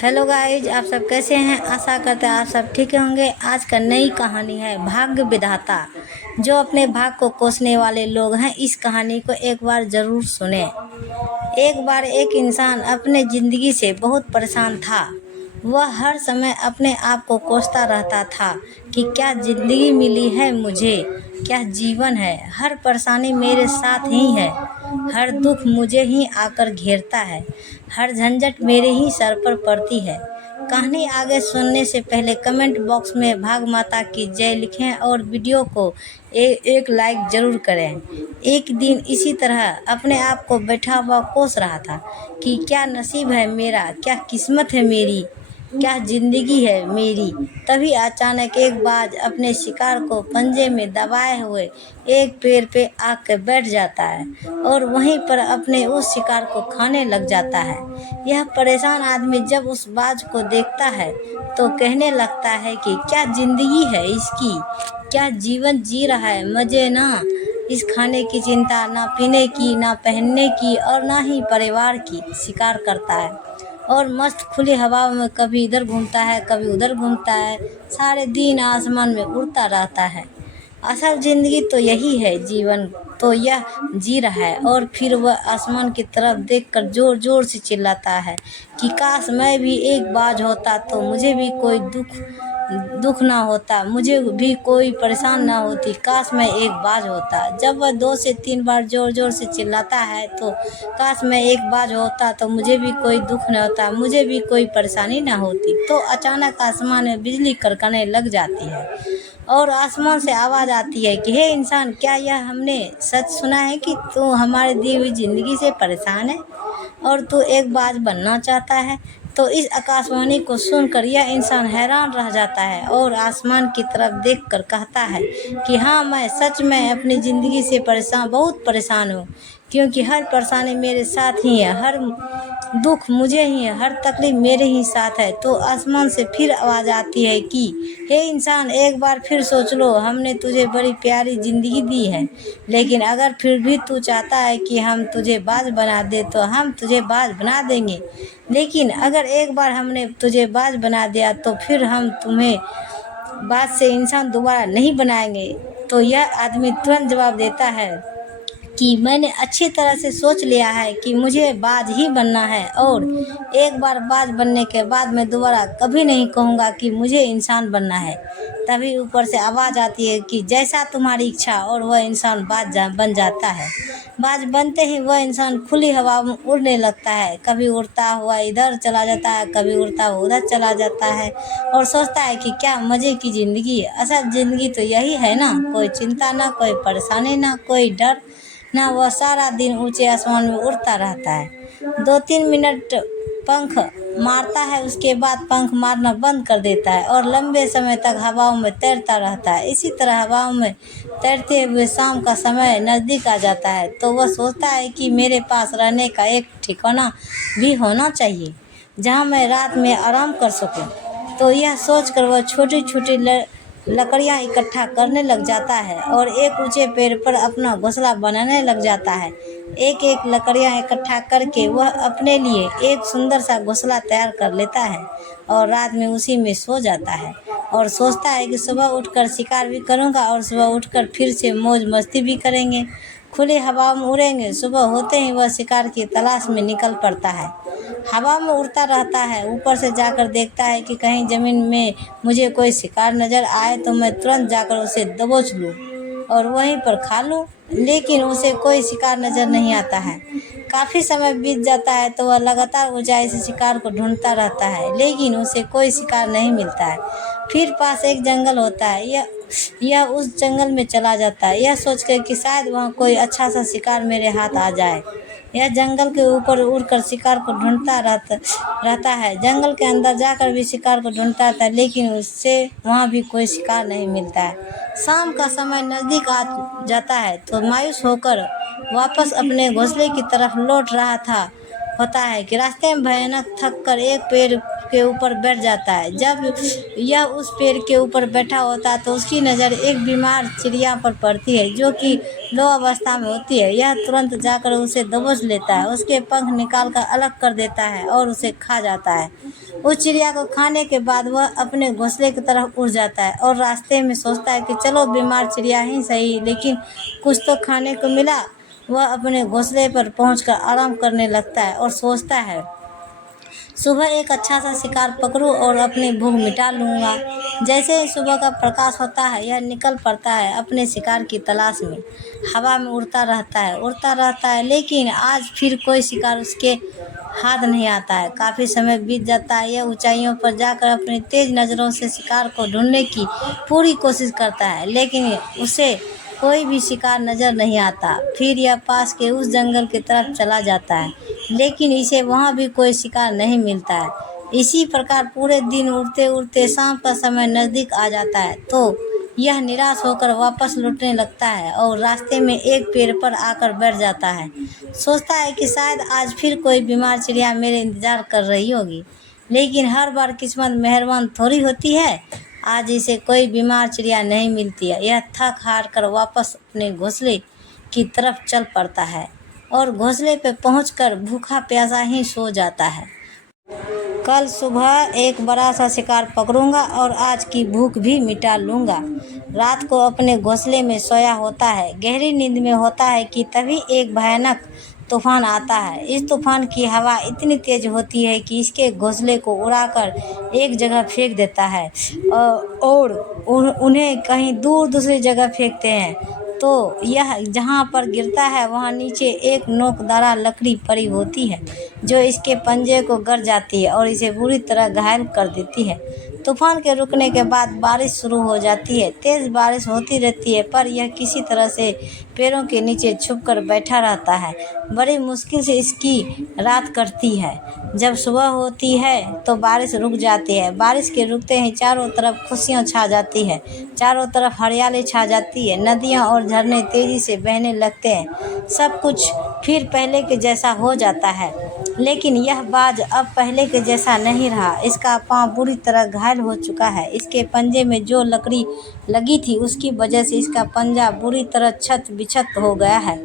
Hello guys, आप सब कैसे हैं। आशा करते हैं आप सब ठीक होंगे। आज का नई कहानी है भाग्य विधाता। जो अपने भाग को कोसने वाले लोग हैं, इस कहानी को एक बार ज़रूर सुने। एक बार एक इंसान अपने ज़िंदगी से बहुत परेशान था। वह हर समय अपने आप को कोसता रहता था कि क्या ज़िंदगी मिली है मुझे, क्या जीवन है। हर परेशानी मेरे साथ ही है, हर दुख मुझे ही आकर घेरता है, हर झंझट मेरे ही सर पर पड़ती है। कहानी आगे सुनने से पहले कमेंट बॉक्स में भाग माता की जय लिखें और वीडियो को एक लाइक ज़रूर करें। एक दिन इसी तरह अपने आप को बैठा हुआ कोस रहा था कि क्या नसीब है मेरा, क्या किस्मत है मेरी, क्या ज़िंदगी है मेरी। तभी अचानक एक बाज अपने शिकार को पंजे में दबाए हुए एक पेड़ पे आकर बैठ जाता है और वहीं पर अपने उस शिकार को खाने लग जाता है। यह परेशान आदमी जब उस बाज को देखता है तो कहने लगता है कि क्या ज़िंदगी है इसकी, क्या जीवन जी रहा है। मज़े ना इस खाने की चिंता, ना पीने की, ना पहनने की और ना ही परिवार की। शिकार करता है और मस्त खुली हवा में कभी इधर घूमता है, कभी उधर घूमता है, सारे दिन आसमान में उड़ता रहता है। असल ज़िंदगी तो यही है, जीवन तो यह जी रहा है। और फिर वह आसमान की तरफ देखकर ज़ोर ज़ोर से चिल्लाता है कि काश मैं भी एक बाज होता तो मुझे भी कोई दुख ना होता, मुझे भी कोई परेशान ना होती। काश मैं एक बाज होता। जब वह 2 से 3 बार ज़ोर ज़ोर से चिल्लाता है तो काश मैं एक बाज होता तो मुझे भी कोई दुख न होता, मुझे भी कोई परेशानी ना होती। तो अचानक आसमान में बिजली कड़कने लग जाती है और आसमान से आवाज़ आती है कि हे इंसान, क्या यह हमने सच सुना है कि तू हमारी दी हुई ज़िंदगी से परेशान है और तू एक बाज बनना चाहता है। तो इस आकाशवाणी को सुनकर यह इंसान हैरान रह जाता है और आसमान की तरफ देखकर कहता है कि हाँ, मैं सच में अपनी ज़िंदगी से बहुत परेशान हूँ, क्योंकि हर परेशानी मेरे साथ ही है, हर दुख मुझे ही है, हर तकलीफ मेरे ही साथ है। तो आसमान से फिर आवाज़ आती है कि हे इंसान, एक बार फिर सोच लो, हमने तुझे बड़ी प्यारी ज़िंदगी दी है, लेकिन अगर फिर भी तू चाहता है कि हम तुझे बाज बना दे तो हम तुझे बाज बना देंगे। लेकिन अगर एक बार हमने तुझे बाज बना दिया तो फिर हम तुम्हें बाज से इंसान दोबारा नहीं बनाएंगे। तो यह आदमी तुरंत जवाब देता है कि मैंने अच्छी तरह से सोच लिया है कि मुझे बाज ही बनना है, और एक बार बाज बनने के बाद मैं दोबारा कभी नहीं कहूँगा कि मुझे इंसान बनना है। तभी ऊपर से आवाज़ आती है कि जैसा तुम्हारी इच्छा, और वह इंसान बन जाता है। बाज बनते ही वह इंसान खुली हवा में उड़ने लगता है। कभी उड़ता हुआ इधर चला जाता है, कभी उड़ता हुआ उधर चला जाता है और सोचता है कि क्या मज़े की ज़िंदगी है। असल ज़िंदगी तो यही है ना, कोई चिंता ना, कोई परेशानी ना, कोई डर ना। वह सारा दिन ऊंचे आसमान में उड़ता रहता है। 2-3 मिनट पंख मारता है, उसके बाद पंख मारना बंद कर देता है और लंबे समय तक हवाओं में तैरता रहता है। इसी तरह हवाओं में तैरते हुए शाम का समय नज़दीक आ जाता है। तो वह सोचता है कि मेरे पास रहने का एक ठिकाना भी होना चाहिए जहाँ मैं रात में आराम कर सकूं। तो यह सोचकर वह छोटी छोटी लकड़ियाँ इकट्ठा करने लग जाता है और एक ऊंचे पेड़ पर अपना घोंसला बनाने लग जाता है। एक एक लकड़ियाँ इकट्ठा करके वह अपने लिए एक सुंदर सा घोंसला तैयार कर लेता है और रात में उसी में सो जाता है और सोचता है कि सुबह उठकर शिकार भी करूँगा और सुबह उठकर फिर से मौज मस्ती भी करेंगे, खुली हवा में उड़ेंगे। सुबह होते ही वह शिकार की तलाश में निकल पड़ता है। हवा में उड़ता रहता है, ऊपर से जाकर देखता है कि कहीं ज़मीन में मुझे कोई शिकार नज़र आए तो मैं तुरंत जाकर उसे दबोच लूँ और वहीं पर खा लूँ। लेकिन उसे कोई शिकार नज़र नहीं आता है। काफ़ी समय बीत जाता है तो वह लगातार ऊंचाई से शिकार को ढूंढता रहता है, लेकिन उसे कोई शिकार नहीं मिलता है। फिर पास एक जंगल होता है, यह उस जंगल में चला जाता है, यह सोचकर कि शायद वहाँ कोई अच्छा सा शिकार मेरे हाथ आ जाए। यह जंगल के ऊपर उड़कर शिकार को ढूंढता रहता है। जंगल के अंदर जाकर भी शिकार को ढूंढता रहता है, लेकिन उससे वहाँ भी कोई शिकार नहीं मिलता है। शाम का समय नज़दीक आ जाता है तो मायूस होकर वापस अपने घोंसले की तरफ लौट रहा था होता है कि रास्ते में भयानक थक कर एक पेड़ के ऊपर बैठ जाता है। जब यह उस पेड़ के ऊपर बैठा होता है तो उसकी नज़र एक बीमार चिड़िया पर पड़ती है जो कि लो अवस्था में होती है। यह तुरंत जाकर उसे दबोच लेता है, उसके पंख निकाल कर अलग कर देता है और उसे खा जाता है। उस चिड़िया को खाने के बाद वह अपने घोंसले की तरफ उड़ जाता है और रास्ते में सोचता है कि चलो बीमार चिड़िया ही सही, लेकिन कुछ तो खाने को मिला। वह अपने घोंसले पर पहुंचकर आराम करने लगता है और सोचता है, सुबह एक अच्छा सा शिकार पकड़ूं और अपनी भूख मिटा लूँगा। जैसे ही सुबह का प्रकाश होता है यह निकल पड़ता है अपने शिकार की तलाश में। हवा में उड़ता रहता है, लेकिन आज फिर कोई शिकार उसके हाथ नहीं आता है। काफ़ी समय बीत जाता है। यह ऊंचाइयों पर जाकर अपनी तेज नज़रों से शिकार को ढूंढने की पूरी कोशिश करता है, लेकिन उसे कोई भी शिकार नज़र नहीं आता। फिर यह पास के उस जंगल की तरफ चला जाता है, लेकिन इसे वहाँ भी कोई शिकार नहीं मिलता है। इसी प्रकार पूरे दिन उड़ते उड़ते शाम का समय नज़दीक आ जाता है तो यह निराश होकर वापस लौटने लगता है और रास्ते में एक पेड़ पर आकर बैठ जाता है। सोचता है कि शायद आज फिर कोई बीमार चिड़िया मेरे इंतज़ार कर रही होगी, लेकिन हर बार किस्मत मेहरबान थोड़ी होती है। आज इसे कोई बीमार चिड़िया नहीं मिलती है। यह थक हार कर वापस अपने घोंसले की तरफ चल पड़ता है और घोंसले पे पहुंचकर भूखा प्यासा ही सो जाता है। कल सुबह एक बड़ा सा शिकार पकड़ूंगा और आज की भूख भी मिटा लूँगा। रात को अपने घोंसले में सोया होता है, गहरी नींद में होता है कि तभी एक भयानक तूफान आता है। इस तूफान की हवा इतनी तेज होती है कि इसके घोंसले को उड़ाकर एक जगह फेंक देता है और उन्हें कहीं दूर दूसरी जगह फेंकते हैं। तो यह जहाँ पर गिरता है वहाँ नीचे एक नोकदार लकड़ी पड़ी होती है जो इसके पंजे को गड़ जाती है और इसे बुरी तरह घायल कर देती है। तूफान के रुकने के बाद बारिश शुरू हो जाती है। तेज़ बारिश होती रहती है, पर यह किसी तरह से पेड़ों के नीचे छुपकर बैठा रहता है। बड़ी मुश्किल से इसकी रात कटती है। जब सुबह होती है तो बारिश रुक जाती है। बारिश के रुकते ही चारों तरफ खुशियाँ छा जाती है, चारों तरफ हरियाली छा जाती है। नदियाँ और झरने तेज़ी से बहने लगते हैं। सब कुछ फिर पहले के जैसा हो जाता है, लेकिन यह बाज अब पहले के जैसा नहीं रहा। इसका पाँव बुरी तरह घायल हो चुका है। इसके पंजे में जो लकड़ी लगी थी उसकी वजह से इसका पंजा बुरी तरह क्षत विक्षत हो गया है।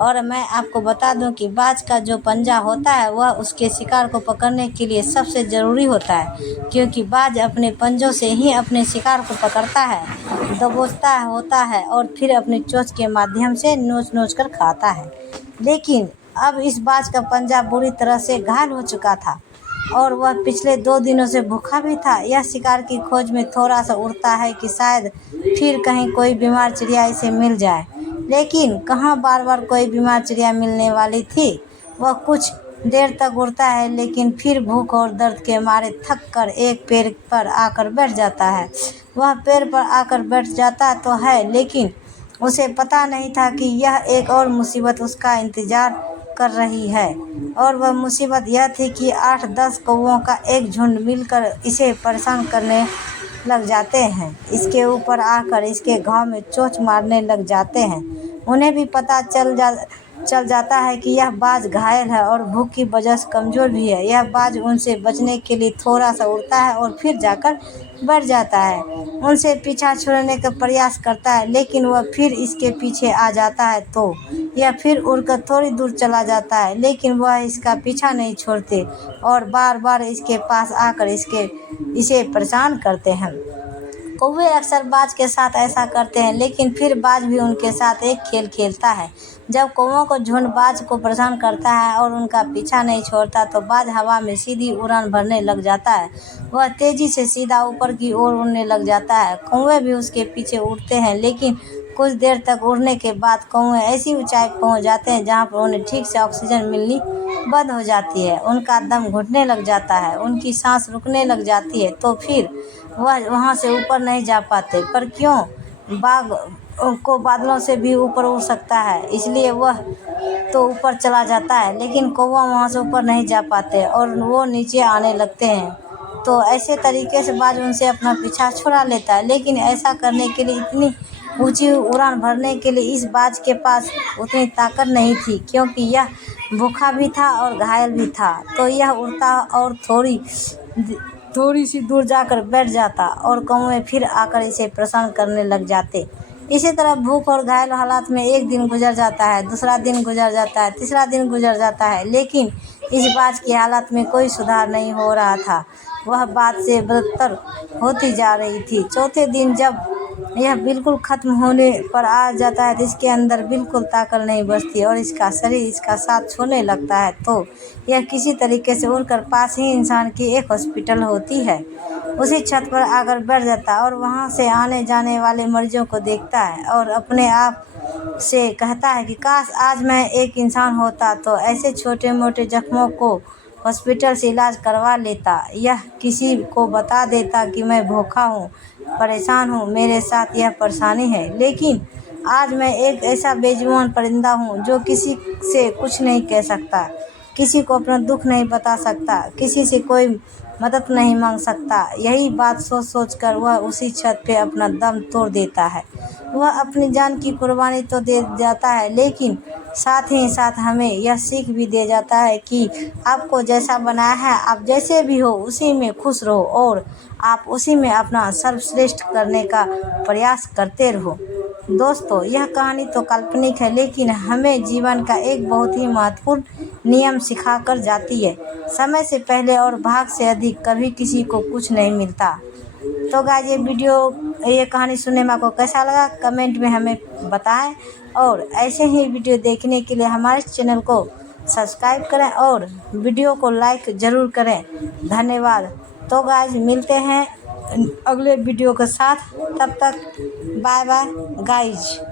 और मैं आपको बता दूं कि बाज का जो पंजा होता है वह उसके शिकार को पकड़ने के लिए सबसे ज़रूरी होता है, क्योंकि बाज अपने पंजों से ही अपने शिकार को पकड़ता है, दबोचता होता है और फिर अपनी चोंच के माध्यम से नोच नोच कर खाता है। लेकिन अब इस बाज का पंजा बुरी तरह से घायल हो चुका था और वह पिछले 2 दिनों से भूखा भी था। यह शिकार की खोज में थोड़ा सा उड़ता है कि शायद फिर कहीं कोई बीमार चिड़िया इसे मिल जाए, लेकिन कहाँ बार बार कोई बीमार चिड़िया मिलने वाली थी। वह कुछ देर तक उड़ता है, लेकिन फिर भूख और दर्द के मारे थक कर एक पेड़ पर आकर बैठ जाता है। वह पेड़ पर आकर बैठ जाता तो है, लेकिन उसे पता नहीं था कि यह एक और मुसीबत उसका इंतज़ार कर रही है। और वह मुसीबत यह थी कि 8-10 कौवों का एक झुंड मिलकर इसे परेशान करने लग जाते हैं। इसके ऊपर आकर इसके घाव में चोंच मारने लग जाते हैं। उन्हें भी पता चल जाता है कि यह बाज घायल है और भूख की वजह से कमज़ोर भी है। यह बाज उनसे बचने के लिए थोड़ा सा उड़ता है और फिर जाकर बैठ जाता है। उनसे पीछा छुड़ाने का प्रयास करता है, लेकिन वह फिर इसके पीछे आ जाता है तो यह फिर उड़कर थोड़ी दूर चला जाता है, लेकिन वह इसका पीछा नहीं छोड़ते और बार बार इसके पास आकर इसे परेशान करते हैं। कौवे अक्सर बाज के साथ ऐसा करते हैं, लेकिन फिर बाज भी उनके साथ एक खेल खेलता है। जब कौवों को झुंड बाज को परेशान करता है और उनका पीछा नहीं छोड़ता तो बाज हवा में सीधी उड़ान भरने लग जाता है। वह तेज़ी से सीधा ऊपर की ओर उड़ने लग जाता है। कौवे भी उसके पीछे उड़ते हैं, लेकिन कुछ देर तक उड़ने के बाद कौवे ऐसी ऊंचाई पहुंच जाते हैं जहां पर उन्हें ठीक से ऑक्सीजन मिलनी बंद हो जाती है। उनका दम घुटने लग जाता है, उनकी सांस रुकने लग जाती है, तो फिर वह वहाँ से ऊपर नहीं जा पाते। पर क्यों? बाघ को बादलों से भी ऊपर उड़ सकता है, इसलिए वह तो ऊपर चला जाता है, लेकिन कौवा वहाँ से ऊपर नहीं जा पाते और वो नीचे आने लगते हैं। तो ऐसे तरीके से बाज उनसे अपना पीछा छुड़ा लेता है, लेकिन ऐसा करने के लिए इतनी ऊंची उड़ान भरने के लिए इस बाज के पास उतनी ताकत नहीं थी, क्योंकि यह भूखा भी था और घायल भी था। तो यह उड़ता और थोड़ी सी दूर जाकर बैठ जाता और कौवे फिर आकर इसे प्रसन्न करने लग जाते। इसी तरह भूख और घायल हालात में एक दिन गुजर जाता है, दूसरा दिन गुजर जाता है, तीसरा दिन गुजर जाता है, लेकिन इस बाज की हालत में कोई सुधार नहीं हो रहा था। वह बात से बदतर होती जा रही थी। चौथे दिन जब यह बिल्कुल खत्म होने पर आ जाता है, तो इसके अंदर बिल्कुल ताकत नहीं बचती और इसका शरीर इसका साथ छोड़ने लगता है। तो यह किसी तरीके से उड़कर पास ही इंसान की एक हॉस्पिटल होती है, उसी छत पर आकर बैठ जाता है और वहां से आने जाने वाले मरीजों को देखता है और अपने आप से कहता है कि काश आज मैं एक इंसान होता तो ऐसे छोटे मोटे जख्मों को हॉस्पिटल से इलाज करवा लेता। यह किसी को बता देता कि मैं भूखा हूँ, परेशान हूँ, मेरे साथ यह परेशानी है, लेकिन आज मैं एक ऐसा बेजुबान परिंदा हूँ जो किसी से कुछ नहीं कह सकता, किसी को अपना दुख नहीं बता सकता, किसी से कोई मदद नहीं मांग सकता। यही बात सोच सोच कर वह उसी छत पे अपना दम तोड़ देता है। वह अपनी जान की कुर्बानी तो दे जाता है, लेकिन साथ ही साथ हमें यह सीख भी दे जाता है कि आपको जैसा बनाया है, आप जैसे भी हो उसी में खुश रहो और आप उसी में अपना सर्वश्रेष्ठ करने का प्रयास करते रहो। दोस्तों, यह कहानी तो काल्पनिक है, लेकिन हमें जीवन का एक बहुत ही महत्वपूर्ण नियम सिखा कर जाती है। समय से पहले और भाग से अधिक कभी किसी को कुछ नहीं मिलता। तो गाइस, ये कहानी सुनने में आपको कैसा लगा कमेंट में हमें बताएं और ऐसे ही वीडियो देखने के लिए हमारे चैनल को सब्सक्राइब करें और वीडियो को लाइक ज़रूर करें। धन्यवाद। तो गाइस, मिलते हैं अगले वीडियो के साथ, तब तक बाय बाय गाइस।